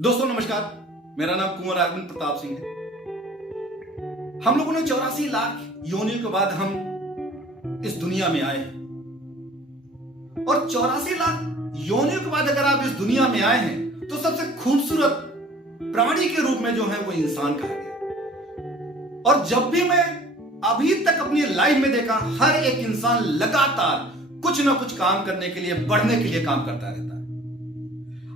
दोस्तों नमस्कार, मेरा नाम कुंवर अरविंद प्रताप सिंह है। हम लोगों ने 84 लाख योनियों के बाद हम इस दुनिया में आए हैं और 84 लाख योनियों के बाद अगर आप इस दुनिया में आए हैं तो सबसे खूबसूरत प्राणी के रूप में जो है वो इंसान कहा गया। और जब भी मैं अभी तक अपनी लाइफ में देखा, हर एक इंसान लगातार कुछ ना कुछ काम करने के लिए, बढ़ने के लिए काम करता रहता है।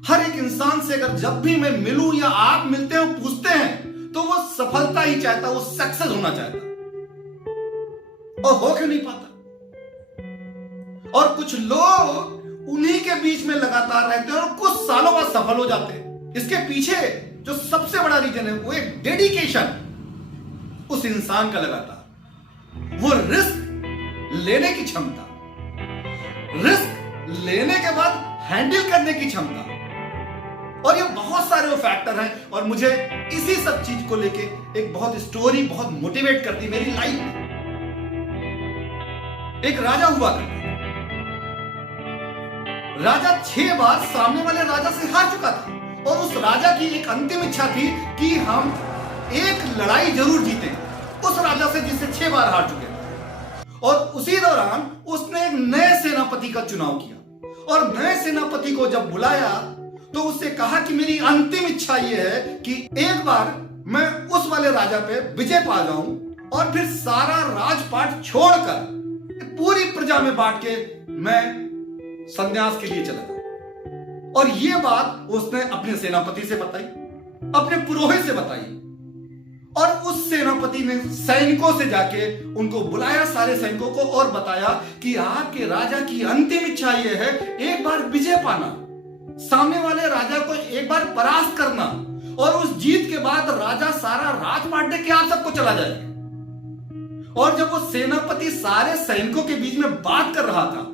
हर एक इंसान से अगर जब भी मैं मिलूं या आप मिलते हो, पूछते हैं तो वो सफलता ही चाहता, वो सक्सेस होना चाहता, और हो क्यों नहीं पाता। और कुछ लोग उन्हीं के बीच में लगातार रहते हैं और कुछ सालों बाद सफल हो जाते हैं। इसके पीछे जो सबसे बड़ा रीजन है वो एक डेडिकेशन उस इंसान का लगातार, वो रिस्क लेने की क्षमता, रिस्क लेने के बाद हैंडल करने की क्षमता। और ये बहुत सारे वो फैक्टर हैं और मुझे इसी सब चीज को लेके एक बहुत स्टोरी बहुत मोटिवेट करती मेरी लाइफ में। एक राजा हुआ करता था। राजा 6 बार सामने वाले राजा से हार चुका था और उस राजा की एक अंतिम इच्छा थी कि हम एक लड़ाई जरूर जीतें उस राजा से जिससे 6 बार हार चुके थे। और उसी दौरान उसने एक नए सेनापति का चुनाव किया और नए सेनापति को जब बुलाया तो उससे कहा कि मेरी अंतिम इच्छा यह है कि एक बार मैं उस वाले राजा पे विजय पा जाऊं और फिर सारा राजपाट छोड़कर पूरी प्रजा में बांट के मैं संन्यास के लिए चला जाऊं। और ये बात उसने अपने सेनापति से बताई, अपने पुरोहित से बताई, और उस सेनापति ने सैनिकों से जाके उनको बुलाया, सारे सैनिकों को, और बताया कि आपके राजा की अंतिम इच्छा यह है एक बार विजय पाना, सामने वाले राजा को एक बार परास्त करना, और उस जीत के बाद राजा सारा राज बांटने के आप सबको चला जाएगा। और जब वो सेनापति सारे सैनिकों के बीच में बात कर रहा था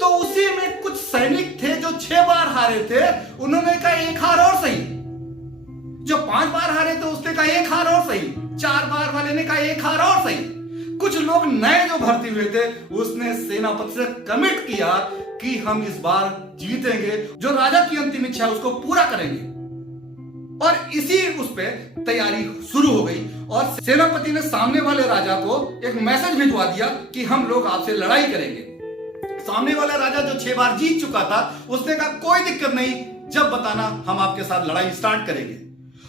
तो उसी में कुछ सैनिक थे जो 6 बार हारे थे। उन्होंने कहा एक हार और सही। जो 5 बार हारे थे उसने कहा एक हार और सही। 4 बार वाले ने कहा एक हार और सही। कुछ लोग नए जो भर्ती हुए थे उसने सेनापति से कमिट किया कि हम इस बार जीतेंगे, जो राजा की अंतिम इच्छा है उसको पूरा करेंगे। और इसी उस पे तैयारी शुरू हो गई और सेनापति ने सामने वाले राजा को एक मैसेज भिजवा दिया कि हम लोग आपसे लड़ाई करेंगे। सामने वाला राजा जो 6 बार जीत चुका था उसने कहा कोई दिक्कत नहीं, जब बताना हम आपके साथ लड़ाई स्टार्ट करेंगे।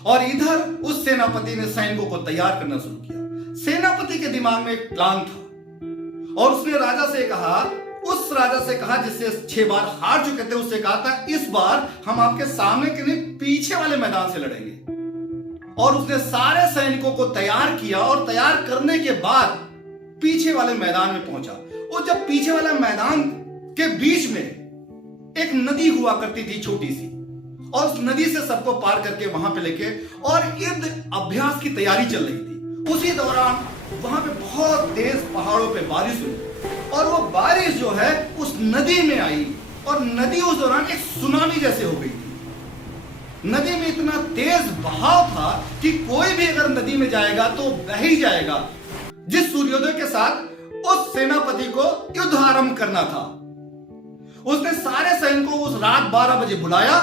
और इधर उस सेनापति ने सैनिकों को तैयार करना शुरू किया। सेनापति के दिमाग में एक प्लान था और उसने राजा से कहा, उस राजा से कहा जिससे 6 बार हार चुके थे, उससे कहा था इस बार हम आपके सामने के नहीं पीछे वाले मैदान से लड़ेंगे। और उसने सारे सैनिकों को तैयार किया और तैयार करने के बाद पीछे वाले मैदान में पहुंचा। और जब पीछे वाले मैदान के बीच में एक नदी हुआ करती थी छोटी सी, और उस नदी से सबको पार करके वहां पे लेके और युद्ध अभ्यास की तैयारी चल रही थी। उसी दौरान वहां पे बहुत तेज पहाड़ों पे बारिश हुई और वो बारिश जो है उस नदी में आई और नदी उस दौरान एक सुनामी जैसे हो गई थी। नदी में इतना तेज बहाव था कि कोई भी अगर नदी में जाएगा तो बह ही जाएगा। जिस सूर्योदय के साथ उस सेनापति को युद्ध आरंभ करना था, उसने सारे सैनिकों को उस रात 12 बजे बुलाया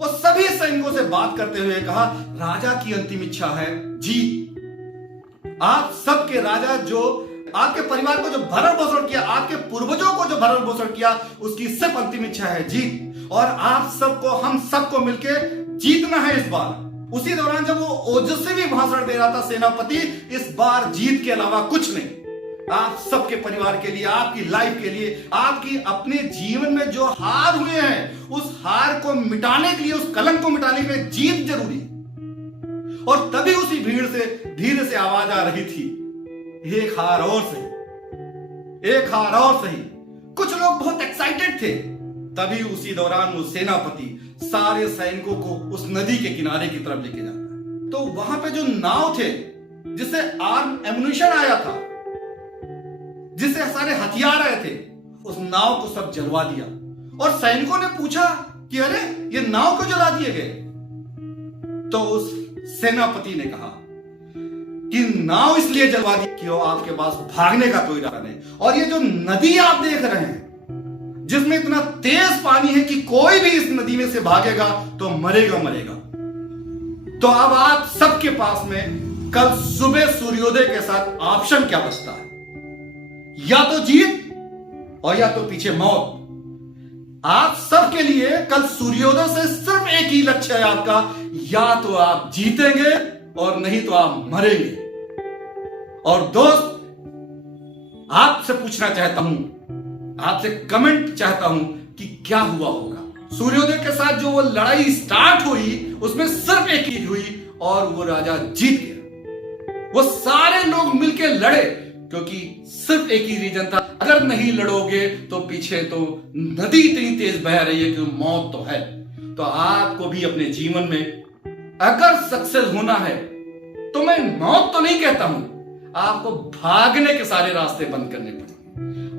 और सभी सैनिकों से बात करते हुए कहा, राजा की अंतिम इच्छा है जीत। आप सबके राजा जो आपके परिवार को जो भरण पोषण किया, आपके पूर्वजों को जो भरण पोषण किया, उसकी सिर्फ अंतिम इच्छा है जीत। और आप सबको, हम सबको मिलके जीतना है इस बार। उसी दौरान जब वो ओजस्वी भाषण दे रहा था सेनापति, इस बार जीत के अलावा कुछ नहीं, आप सबके परिवार के लिए, आपकी लाइफ के लिए, आपकी अपने जीवन में जो हार हुए हैं उस हार को मिटाने के लिए, उस कलंक को मिटाने के लिए जीत जरूरी। और तभी उसी भीड़ से धीरे से आवाज आ रही थी, एक हार और सही, एक हार और सही। कुछ लोग बहुत एक्साइटेड थे। तभी उसी दौरान वो सेनापति सारे सैनिकों को उस नदी के किनारे की तरफ लेके जाता है। तो वहां पे जो नाव थे जिससे आर्म एमुनिशन आया था, जिससे सारे हथियार आए थे, उस नाव को सब जलवा दिया। और सैनिकों ने पूछा कि अरे ये नाव क्यों जला दिए गए? तो उस सेनापति ने कहा कि नाव इसलिए जलवा दी कि आपके पास भागने का कोई रास्ता नहीं, और ये जो नदी आप देख रहे हैं जिसमें इतना तेज पानी है कि कोई भी इस नदी में से भागेगा तो मरेगा मरेगा। तो अब आप सबके पास में कल सुबह सूर्योदय के साथ ऑप्शन क्या बचता है? या तो जीत और या तो पीछे मौत। आप सबके लिए कल सूर्योदय से सिर्फ एक ही लक्ष्य है आपका, या तो आप जीतेंगे और नहीं तो आप मरेंगे। और दोस्त, आपसे पूछना चाहता हूं, आपसे कमेंट चाहता हूं कि क्या हुआ होगा। सूर्योदय के साथ जो वो लड़ाई स्टार्ट हुई उसमें सिर्फ एक ही हुई और वो राजा जीत गया। वो सारे लोग मिलकर लड़े क्योंकि सिर्फ एक ही रीजन था, अगर नहीं लड़ोगे तो पीछे तो नदी इतनी तेज बह रही है कि मौत तो है। तो आपको भी अपने जीवन में अगर सक्सेस होना है तो मैं मौत तो नहीं कहता हूं, आपको भागने के सारे रास्ते बंद करने पड़ेंगे।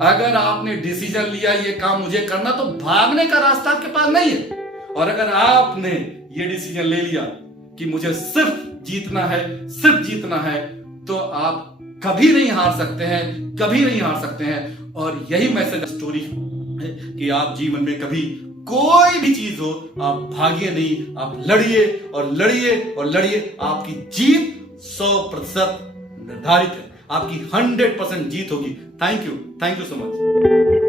अगर आपने डिसीजन लिया ये काम मुझे करना, तो भागने का रास्ता आपके पास नहीं है। और अगर आपने ये डिसीजन ले लिया कि मुझे सिर्फ जीतना है, सिर्फ जीतना है, तो आप कभी नहीं हार सकते हैं, कभी नहीं हार सकते हैं। और यही मैसेज स्टोरी है कि आप जीवन में कभी कोई भी चीज हो, आप भागिए नहीं, आप लड़िए और लड़िए और लड़िए। आपकी जीत 100% निर्धारित है, आपकी 100% जीत होगी। Thank you so much.